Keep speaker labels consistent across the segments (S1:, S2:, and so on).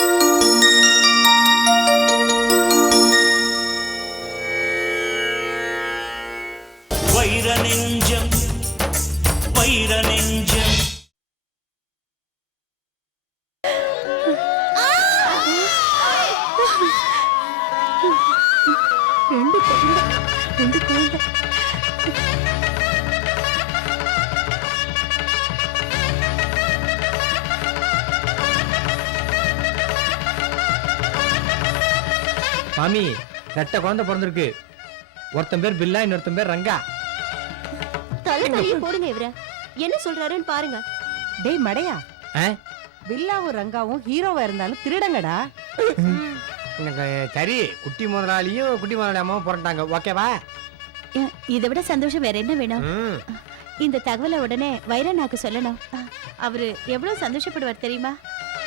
S1: う
S2: ん。ரெட்ட குழந்தை பிறந்திருக்கு. ஒருத்தன் பேர் பில்லா இன்னொருத்தன் பேர் ரங்கா.
S3: தலை தள்ளியே போடுங்க இவர. என்ன சொல்றாருன்னு பாருங்க.
S1: டேய் மடையா? பில்லாவும் ரங்காவும் ஹீரோவா இருந்தாலும் திருடங்கடா.
S2: சரி குட்டி முதலாளியும் குட்டி முதலாளி அம்மாவும் பிறந்தாங்க ஓகேவா
S3: இதை விட சந்தோஷம் வேற என்ன வேணும்? இந்த தகவலை உடனே வைரனாக்கு சொல்லணும். அவரு எவ்வளவு சந்தோஷப்படுவார் தெரியுமா?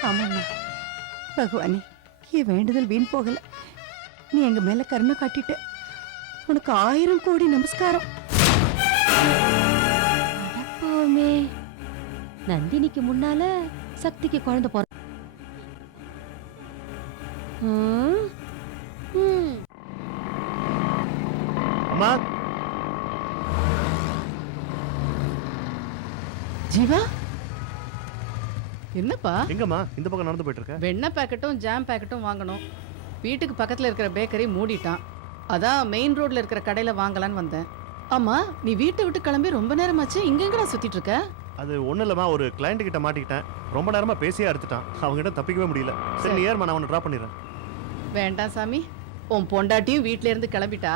S1: ஆமாண்ணா பகவானே என் வேண்டுதல் வீண் போகல. நீ எங்க மேல கருணை காட்டிட்ட. உனக்கு ஆயிரம் கோடி நமஸ்காரம்.
S3: போமே நந்தினிக்கு முன்னால சக்திக்கு குழந்தை போற.
S4: அம்மா.
S5: ஜீவா? என்னப்பா?
S4: எங்கம்மா? இந்த பக்கம் நடந்து போயிட்டு இருக்க?
S5: வெண்ணெய் பேக்கெட்டும் ஜாம் பேக்கெட்டும் வாங்கணும். வீட்டுக்கு பக்கத்துல இருக்கிற பேக்கரி மூடிட்டான். அதான் மெயின் ரோட்ல இருக்கிற கடையில வாங்கலான்னு வந்தேன். ஆமா நீ வீட்டை விட்டு கிளம்பி ரொம்ப நேரமாச்சு. இங்க எங்கடா சுத்திட்டு இருக்க?
S4: அது ஒண்ணும் இல்லம்மா ஒரு கிளைண்ட் கிட்ட மாட்டிக்கிட்டேன். ரொம்ப நேரமா பேசியே அறுத்துட்டான். அவங்க கிட்ட தப்பிக்கவே முடியல. சரி நீ ஏறுமா நான் உன்னை ட்ராப் பண்ணிடுறேன்.
S5: வேண்டாம் சாமி. உன் பொண்டாட்டியும் வீட்ல இருந்து கிளம்பிட்டா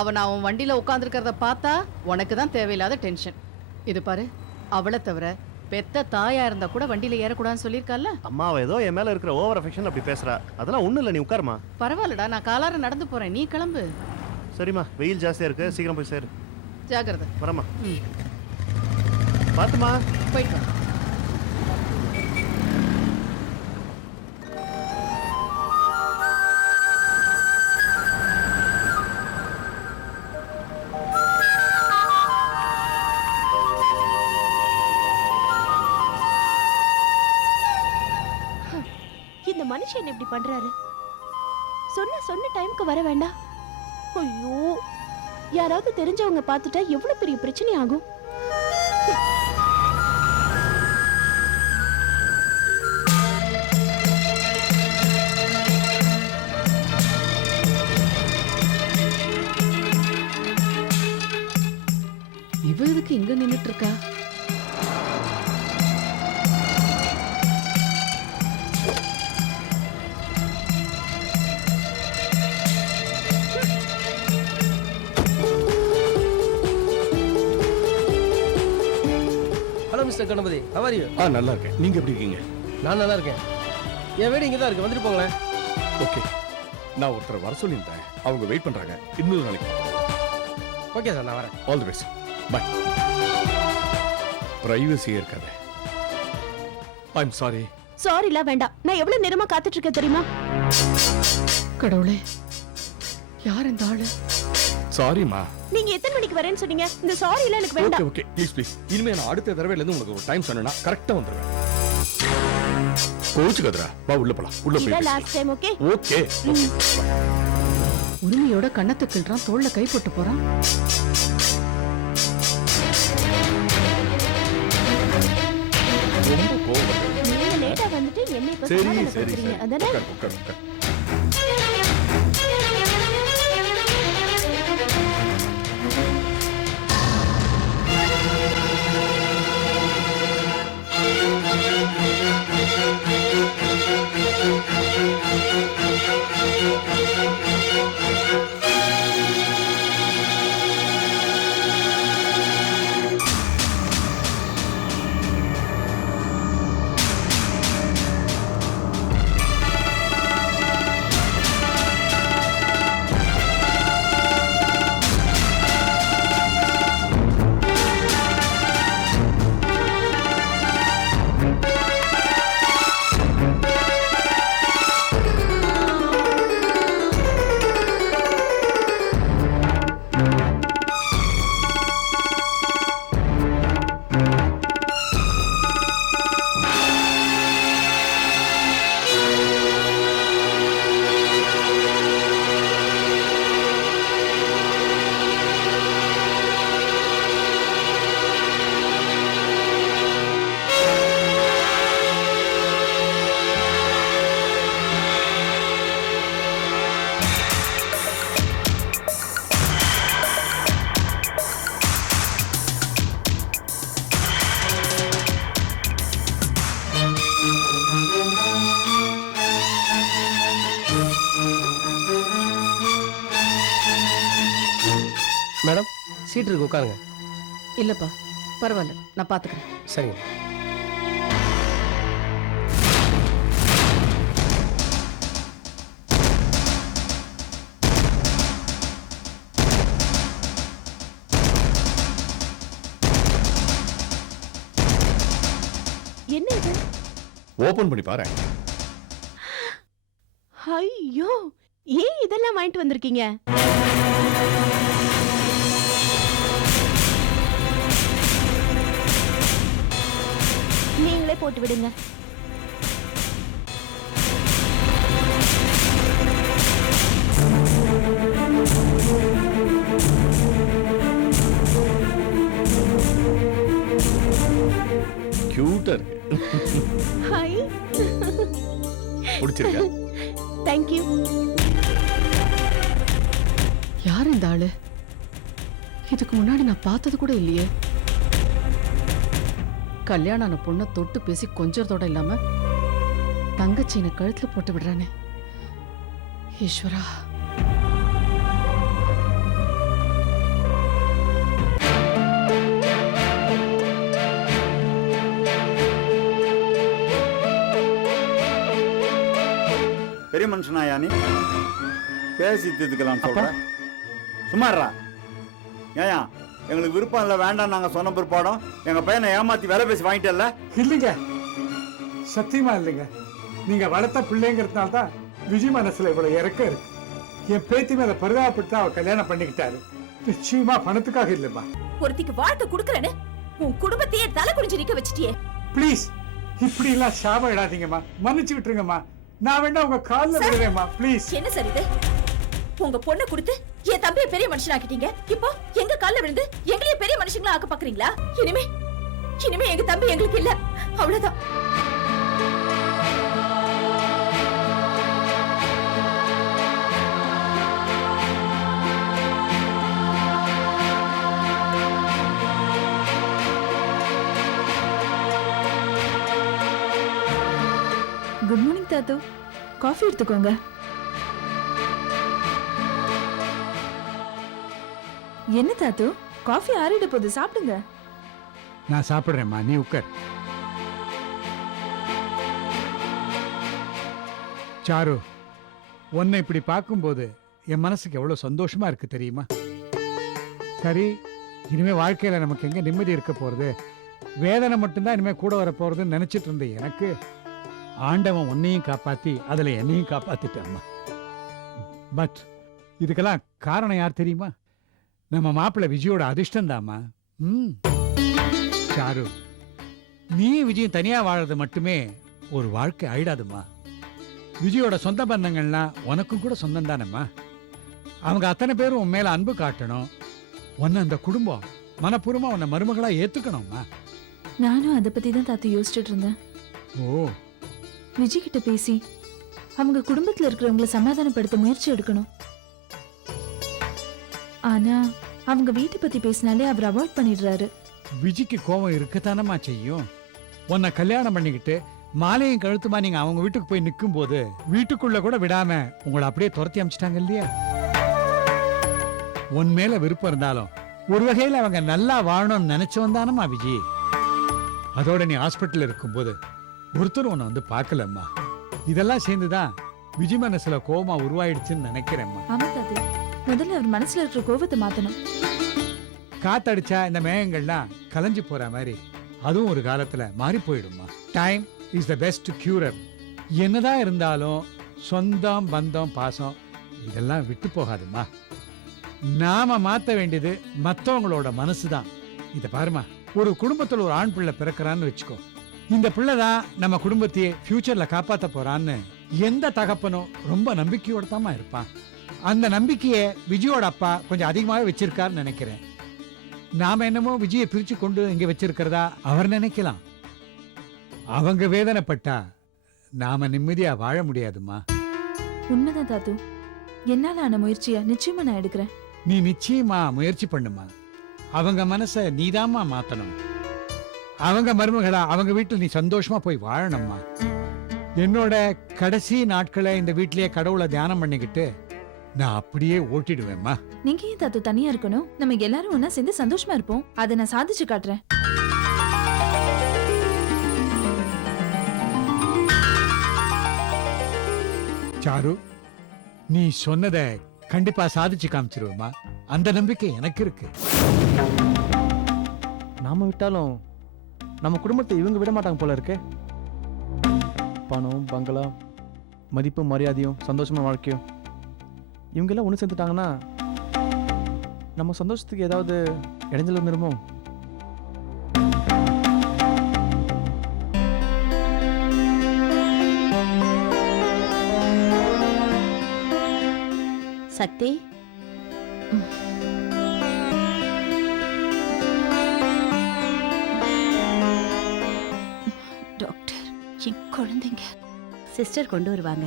S5: அவன் அவன் வண்டியில உட்காந்துருக்கிறத பார்த்தா உனக்கு தான் தேவையில்லாத டென்ஷன் இது பாரு அவளை தவிர பெத்த தாயா இருந்தா கூட வண்டியில ஏறக்கூடாதுன்னு சொல்லியிருக்கால
S4: அம்மா அவ ஏதோ என் மேல இருக்கிற ஓவர் அஃபெக்ஷன் அப்படி பேசுறா. அதெல்லாம் ஒண்ணும் இல்ல நீ உட்காருமா
S5: பரவாயில்லடா நான் காலார நடந்து போறேன். நீ கிளம்பு.
S4: சரிம்மா வெயில் ஜாஸ்தியா இருக்கு. சீக்கிரம் போய் சேரு.
S5: ஜாகிரதை
S4: வரமா பாத்துமா
S5: போயிட்டு வா.
S3: இந்த மனுஷன் இப்படி பண்றாரு? சொன்ன சொன்ன டைமுக்கு வர வேண்டாம். ஐயோ யாராவது தெரிஞ்சவங்க பார்த்துட்டா எவ்வளவு பெரிய பிரச்சனை ஆகும்
S5: இவ எதுக்கு இங்க நின்னுட்டு இருக்கா?
S6: Mister Ganapathi. How are you
S7: ஆ நல்லா இருக்கேன். நீங்க எப்படி இருக்கீங்க?
S6: நான் நல்லா இருக்கேன். என் வீடு இங்கே தான் இருக்கு. வந்துட்டு போங்களேன்.
S7: ஓகே. நான் ஒருத்தரை வர சொல்லியிருந்தேன். அவங்க வெயிட் பண்றாங்க. இன்னொரு நாளைக்கு
S6: ஓகே சார் நான் வரேன்.
S7: ஆல் தி பெஸ்ட் பை பிரைவசியே இருக்காது. ஐ எம் சாரி
S3: சாரிலாம் வேண்டாம். நான் எவ்வளவு நேரமா காத்துட்டு இருக்கேன் தெரியுமா?
S5: கடவுளே யார் இந்த ஆளு?
S7: சாரிம்மா
S3: நீங்க எத்தனை மணிக்கு வரேன்னு சொன்னீங்க? இந்த சாரி எல்லாம் எனக்கு
S7: ஓகே
S3: வேண்டாம்
S7: ஓகே ப்ளீஸ் ப்ளீஸ் இனிமே நான் அடுத்த தடவையில இருந்து உங்களுக்கு ஒரு டைம் சொன்னேன்னா கரெக்டா வந்துருவேன். கோச்சுக்காதரா வா உள்ள போலாம். உள்ள போய்
S3: இதான்
S7: பேசலாம்.
S3: லாஸ்ட் டைம் ஓகே
S7: ஓகே
S5: உரிமையோட கண்ணத்தை கிள்றான் தோல்ல கை போட்டு போறான்.
S7: ரொம்ப கோவம்.
S3: நீங்க லேட்டா வந்துட்டு என்னை இப்ப
S7: சரி சரி.
S3: அதானே?
S7: உட்கார் உட்கார் உட்கார்.
S8: சீட் இருக்கு உட்காருங்க.
S5: இல்லப்பா பரவாயில்ல நான் பாத்துக்கிறேன்.
S8: சரிங்க.
S9: என்ன இது?
S7: ஓபன் பண்ணி பாரு
S9: ஐயோ ஏன் இதெல்லாம் வாங்கிட்டு வந்திருக்கீங்க? நீங்களே போட்டு விடுங்க.
S7: கியூட்டா இருக்கு
S9: ஹாய்
S7: பிடிச்சிருக்கா
S9: தேங்க்யூ
S5: யார் இந்த ஆளு? இதுக்கு முன்னாடி நான் பார்த்தது கூட இல்லையே. கல்யாணம் ஆன பொண்ணை தொட்டு பேசி கொஞ்சத்தோட இல்லாம தங்கச்சினை கழுத்துல போட்டு விடுறானே. ஈஸ்வரா.
S4: பெரிய மனுஷனாயா நீ பேசி தீர்த்துக்கலாம் சொல்றேன் சும்மாடுறா ஏயா எங்களுக்கு விருப்பம் இல்லை வேண்டாம் நாங்க சொன்ன பிற்பாடம் எங்க பையனை ஏமாத்தி வேலை பேசி வாங்கிட்டல்ல
S10: இல்லைங்க. சத்தியமா இல்லைங்க. நீங்க வளர்த்த பிள்ளைங்கிறதுனால தான் விஜய் மனசுல இவ்வளவு இறக்கம் இருக்கு. என் பேத்தி மேல பரிதாபப்பட்டு அவ கல்யாணம் பண்ணிக்கிட்டாரு. நிச்சயமா பணத்துக்காக இல்லைம்மா.
S11: ஒருத்திக்கு வாழ்க்கை குடுக்கறேன்னு உன் குடும்பத்தையே தலை குடிஞ்சு நிக்க வச்சிட்டியே.
S10: ப்ளீஸ் இப்படி எல்லாம் சாபம் இடாதீங்கம்மா. மன்னிச்சு விட்டுருங்கம்மா நான் வேணா உங்க கால்ல விடுறேம்மா ப்ளீஸ்
S11: என்ன சார் இது? உங்க பொண்ணை கொடுத்து என் தம்பியை பெரிய மனுஷனாக்கிட்டீங்க. இப்போ எங்க கால்ல விழுந்து எங்களையும் பெரிய மனுஷங்களா ஆக்க பாக்குறீங்களா? இனிமே இனிமே எங்க தம்பி எங்களுக்கு இல்ல. அவ்வளவுதான்.
S9: குட் மார்னிங் தாத்து காஃபி எடுத்துக்கோங்க. என்ன தாத்து? காஃபி ஆறிட போது சாப்பிடுங்க.
S10: நான் சாப்பிடுறேம்மா நீ உட்கார். சாரு உன்னை இப்படி பார்க்கும்போது என் மனசுக்கு எவ்வளவு சந்தோஷமா இருக்கு தெரியுமா? சரி இனிமே வாழ்க்கையில நமக்கு எங்க நிம்மதி இருக்க போறது? வேதனை மட்டும்தான் இனிமே கூட வர போறதுன்னு நினைச்சிட்டு இருந்த எனக்கு. ஆண்டவன் உன்னையும் காப்பாத்தி அதுல என்னையும் காப்பாத்திட்டாம்மா பட் இதுக்கெல்லாம் காரணம் யார் தெரியுமா? நம்ம மாப்பிள்ளை விஜயோட அதிர்ஷ்டம் தாம்மா. ம். சாரு நீ விஜயம் தனியா வாழறது மட்டுமே ஒரு வாழ்க்கை ஆயிடாதும்மா. விஜயோட சொந்த பந்தங்கள்லாம் உனக்கும் கூட சொந்தம் தானம்மா. அவங்க அத்தனை பேரும் உன் மேல அன்பு காட்டணும். உன்னை அந்த குடும்பம் மனப்பூர்வமா உன்னை மருமகளா ஏத்துக்கணும்மா.
S9: நானும் அதை பத்தி தான் தாத்து யோசிச்சுட்டு இருந்தேன்.
S10: ஓ.
S9: விஜய் கிட்ட பேசி அவங்க குடும்பத்துல இருக்கிறவங்கள சமாதானப்படுத்த முயற்சி எடுக்கணும். ஆனா அவங்க வீட்டை பத்தி பேசினாலே அவர் அவாய்ட் பண்ணிடுறாரு.
S10: விஜிக்கு கோபம் இருக்கத்தானம்மா செய்யும்? உன்னை கல்யாணம் பண்ணிக்கிட்டு மாலையும் கழுத்துமா நீங்க அவங்க வீட்டுக்கு போய் நிற்கும் போது வீட்டுக்குள்ள கூட விடாம உங்களை அப்படியே துரத்தி அமிச்சிட்டாங்க இல்லையா? உன் மேல விருப்பம் இருந்தாலும் ஒரு வகையில அவங்க நல்லா வாழணும்னு நினைச்சவன் தானம்மா விஜி. அதோட நீ ஹாஸ்பிட்டல் இருக்கும்போது ஒருத்தர் உன்னை வந்து பார்க்கலம்மா. இதெல்லாம் சேர்ந்துதான் விஜி மனசுல கோபமா உருவாயிடுச்சுன்னு நினைக்கிறேம்மா.
S9: முதல்ல அவர் மனசுல இருக்கிற கோபத்தை மாத்தணும்.
S10: காத்தடிச்சா இந்த மேகங்கள்லாம் கலைஞ்சு போற மாதிரி அதுவும் ஒரு காலத்துல மாறி போயிடுமா time is the best curer என்னதான் இருந்தாலும் சொந்தம் பந்தம் பாசம் இதெல்லாம் விட்டு போகாதுமா நாம மாத்த வேண்டியது மத்தவங்களோட மனசு தான் இத பாருமா ஒரு குடும்பத்துல ஒரு ஆண் பிள்ளை பிறக்கிறான்னு வச்சுக்கோ. இந்த பிள்ளை தான் நம்ம குடும்பத்தையே ஃபியூச்சர்ல காப்பாத்த போறான்னு எந்த தகப்பனும் ரொம்ப நம்பிக்கையோட தாமா இருப்பான். அந்த நம்பிக்கையை விஜயோட அப்பா கொஞ்சம் அதிகமாகவே வச்சிருக்காருன்னு நினைக்கிறேன். நாம என்னமோ விஜயை பிரிச்சு கொண்டு இங்க வச்சிருக்கிறதா அவர் நினைக்கலாம். அவங்க வேதனைப்பட்டா நாம நிம்மதியா வாழ முடியாதுமா
S9: உண்மைதான் தாத்து. என்னால ஆன முயற்சியை நிச்சயமா நான் எடுக்கிறேன்.
S10: நீ நிச்சயமா முயற்சி பண்ணுமா அவங்க மனச நீதாம்மா மாத்தணும். அவங்க மருமகளா அவங்க வீட்டுல நீ சந்தோஷமா போய் வாழணும்மா. என்னோட கடைசி நாட்களை இந்த வீட்டிலேயே கடவுளை தியானம் பண்ணிக்கிட்டு நான் அப்படியே ஓட்டிடுவேம்மா.
S9: நீங்க ஏன் தாத்து தனியா இருக்கணும்? நம்ம எல்லாரும் ஒண்ணா சேர்ந்து சந்தோஷமா இருப்போம். அதை நான் சாதிச்சு காட்டுறேன்.
S10: சாரு நீ சொன்னதை கண்டிப்பா சாதிச்சு காமிச்சிருவேம்மா. அந்த நம்பிக்கை எனக்கு இருக்கு.
S6: நாம விட்டாலும் நம்ம குடும்பத்தை இவங்க விட மாட்டாங்க போல இருக்கே. பணம் பங்களா மதிப்பு மரியாதையும் சந்தோஷமான வாழ்க்கையும். இவங்கெல்லாம் ஒன்று சேர்ந்துட்டாங்கன்னா நம்ம சந்தோஷத்துக்கு ஏதாவது இடைஞ்சல் வந்துருமோ?
S1: சக்தி?
S9: டாக்டர் என் குழந்தைங்க.
S1: சிஸ்டர் கொண்டு வருவாங்க.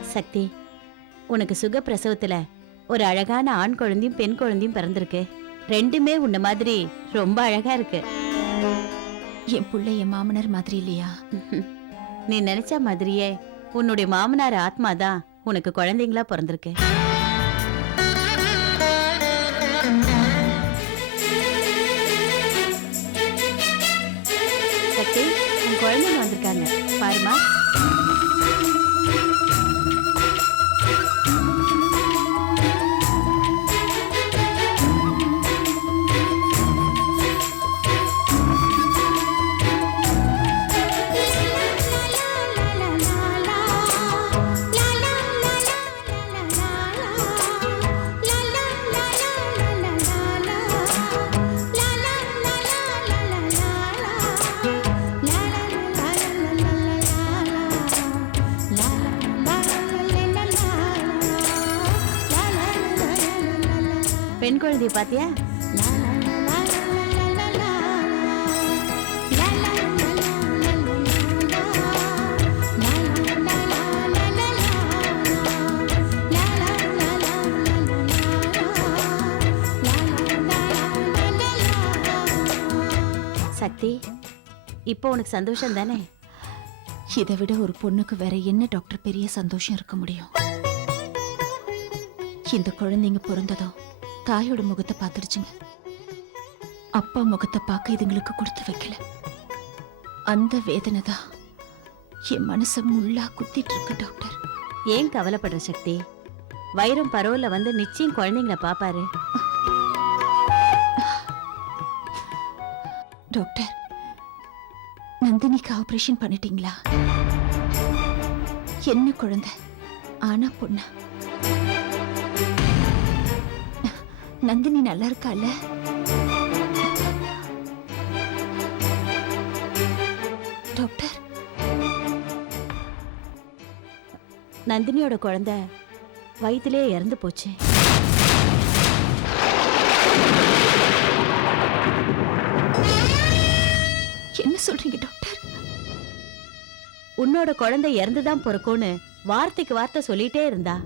S1: சக்தி உனக்கு சுக பிரசவத்துல ஒரு அழகான ஆண் குழந்தையும் பெண் குழந்தையும் பிறந்திருக்கு. ரெண்டுமே உன்ன மாதிரி ரொம்ப அழகா இருக்கு.
S9: என் புள்ள என் மாமனார் மாதிரி இல்லையா?
S1: நீ நினைச்ச மாதிரியே உன்னுடைய மாமனார் ஆத்மா தான் உனக்கு குழந்தைங்களா பிறந்திருக்கு. சக்தி உன் குழந்தைங்க வந்திருக்காங்க. பாருமா பெண் குழந்தைய பாத்தியா சக்தி இப்போ உனக்கு சந்தோஷம் தானே
S9: இதை விட ஒரு பொண்ணுக்கு வேற என்ன டாக்டர் பெரிய சந்தோஷம் இருக்க முடியும் இந்த குழந்தைங்க பிறந்ததும் தாயோட முகத்தை பார்த்துடுச்சுங்க அப்பா முகத்தை பார்க்க இதுங்களுக்கு கொடுத்து வைக்கல. அந்த வேதனை தான் என் மனசை முள்ளா குத்திட்டு இருக்கு டாக்டர்.
S1: ஏன் கவலைப்படுற சக்தி? வைரம் பரோல்ல வந்து நிச்சயம் குழந்தைங்கள பாப்பாரு
S9: டாக்டர் நந்தினிக்கு ஆபரேஷன் பண்ணிட்டீங்களா? என்ன குழந்தை? ஆனா பொண்ணா? நந்தினி நல்லா இருக்கால டாக்டர்?
S1: நந்தினியோட குழந்தை வயித்திலே இறந்து போச்சு.
S9: என்ன சொல்றீங்க டாக்டர்?
S1: உன்னோட குழந்தை இறந்துதான் பிறக்கும்னு வார்த்தைக்கு வார்த்தை சொல்லிட்டே இருந்தா.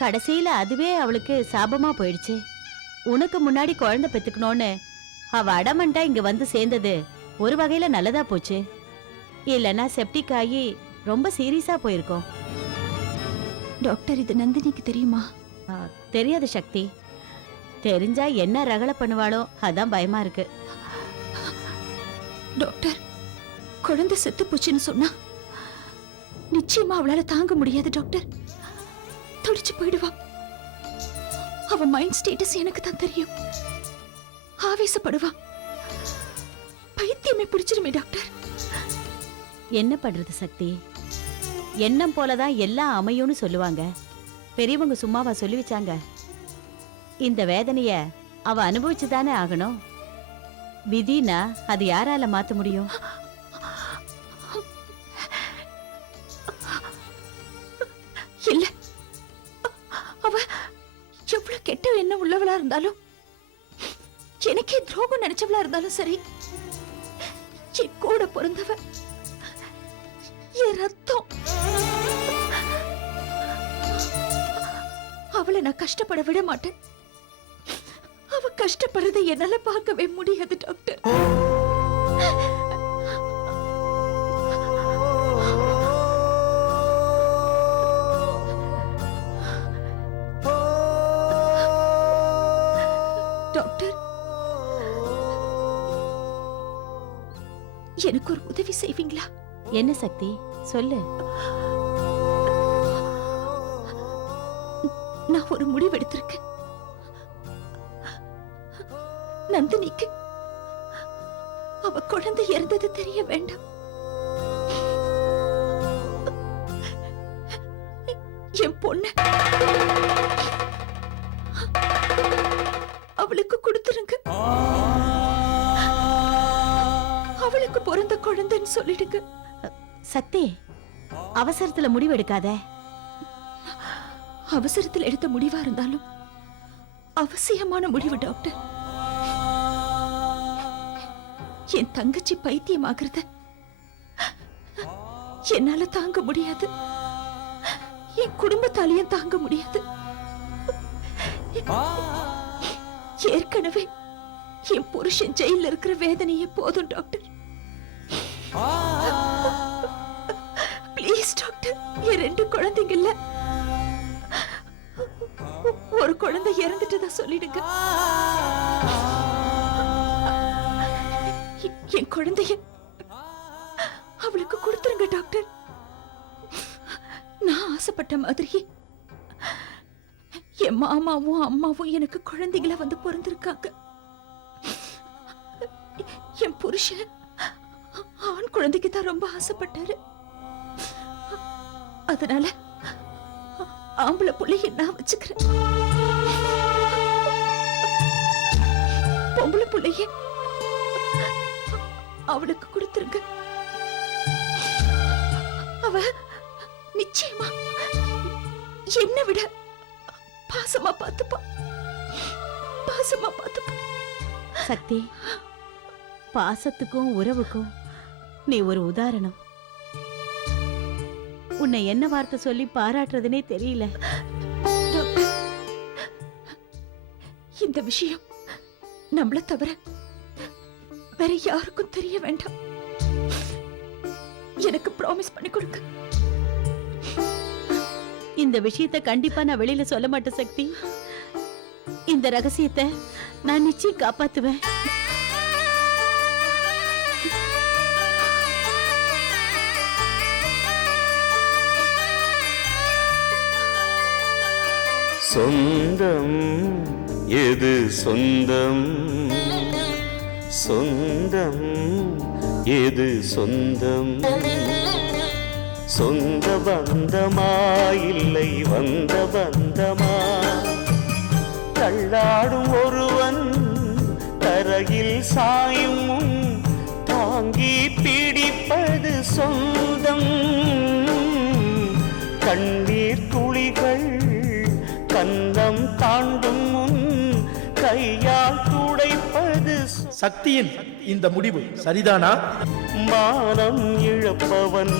S1: கடைசியில அதுவே அவளுக்கு சாபமா போயிடுச்சு. உனக்கு முன்னாடி குழந்தை பெத்துக்கணும்னு அவ அடமண்டா இங்க வந்து சேர்ந்தது ஒரு வகையில நல்லதா போச்சு. இல்லைன்னா செப்டிக் ஆகி ரொம்ப சீரியஸா போயிருக்கோம்.
S9: டாக்டர் இது நந்தினிக்கு தெரியுமா?
S1: ஆ, தெரியாது சக்தி. தெரிஞ்சா என்ன ரகலை பண்ணுவாளோ அதான் பயமா இருக்கு.
S9: டாக்டர் குழந்தை செத்து போச்சுன்னு சொன்னா நிச்சயமா அவளால தாங்க முடியாது டாக்டர். துடிச்சு போயிடுவா. அவ மைண்ட் ஸ்டேட்டஸ் எனக்கு தான் தெரியும். ஆவேசப்படுவா. பைத்தியமே பிடிச்சிருமே டாக்டர்
S1: என்ன பண்றது சக்தி? எண்ணம் போலதான் எல்லாம் அமையும்னு சொல்லுவாங்க. பெரியவங்க சும்மாவா சொல்லி வச்சாங்க. இந்த வேதனைய அவ அனுபவிச்சுதானே ஆகணும். விதினா அது யாரால மாத்த முடியும்?
S9: இல்ல. கெட்ட எண்ணம் உள்ளவளா இருந்தாலும் எனக்கே துரோகம் நினைச்சவளா இருந்தாலும் சரி என் கூட பிறந்தவ என் ரத்தம். அவளை நான் கஷ்டப்பட விட மாட்டேன். அவ கஷ்டப்படுறதை என்னால பார்க்கவே முடியாது டாக்டர். எனக்கு ஒரு உதவி செய்வீங்களா?
S1: என்ன சக்தி? சொல்லு.
S9: நான் ஒரு முடிவெடுத்திருக்கேன். நந்தினிக்கு அவ குழந்தை இறந்தது தெரிய வேண்டாம். என் பொண்ணு அவளுக்கு கொடுத்துருங்க. பிறந்த குழந்தைன்னு சொல்லிடுங்க.
S1: சக்தி அவசரத்துல முடிவெடுக்காத.
S9: அவசரத்தில் எடுத்த முடிவா இருந்தாலும் அவசியமான முடிவு டாக்டர். என் தங்கச்சி பைத்தியமாகிறத என்னால தாங்க முடியாது. என் குடும்பத்தாலையும் தாங்க முடியாது. ஏற்கனவே என் புருஷன் ஜெயில இருக்கிற வேதனையே போதும் டாக்டர். ப்ளீஸ் டாக்டர் என் ரெண்டு குழந்தைங்கல்ல ஒரு குழந்தை இறந்துட்டதா சொல்லிடுங்க. என் குழந்தைய அவளுக்கு கொடுத்துருங்க டாக்டர் நான் ஆசைப்பட்ட மாதிரி என் மாமாவும் அம்மாவும் எனக்கு குழந்தைகளை வந்து பிறந்திருக்காங்க. என் புருஷன் ஆண் குழந்தைக்கு தான் ரொம்ப ஆசைப்பட்டாரு. அதனால ஆம்பளை புள்ளைய நான் வச்சுக்கிறேன். பொம்பளை புள்ளைய அவளுக்கு கொடுத்துருங்க. அவ நிச்சயமா என்னை விட பாசமா பார்த்துப்பா. பாசமா பார்த்துப்பா.
S1: சக்தி பாசத்துக்கும் உறவுக்கும் நீ ஒரு உதாரணம். உன்னை என்ன வார்த்தை சொல்லி பாராட்டுறதுனே தெரியல.
S9: இந்த விஷயம் நம்மள தவிர வேற யாருக்கும் தெரிய வேண்டாம். எனக்கு ப்ராமிஸ் பண்ணி கொடுங்க
S1: இந்த விஷயத்தை கண்டிப்பா நான் வெளியில சொல்ல மாட்டேன் சக்தி. இந்த ரகசியத்தை நான் நிச்சயம் காப்பாத்துவேன்.
S12: சொந்தம் எது சொந்தம்? சொந்தம் எது சொந்தம்? சொந்த பந்தமா இல்லை வந்த பந்தமா? தள்ளாடும் ஒருவன் தரையில் சாயும் தாங்கி பிடிப்பது சொந்தம். கண்ணி கையால் துடைப்பது
S2: சக்தியின் இந்த முடிவு சரிதானா?
S12: மானம் இழப்பவன்.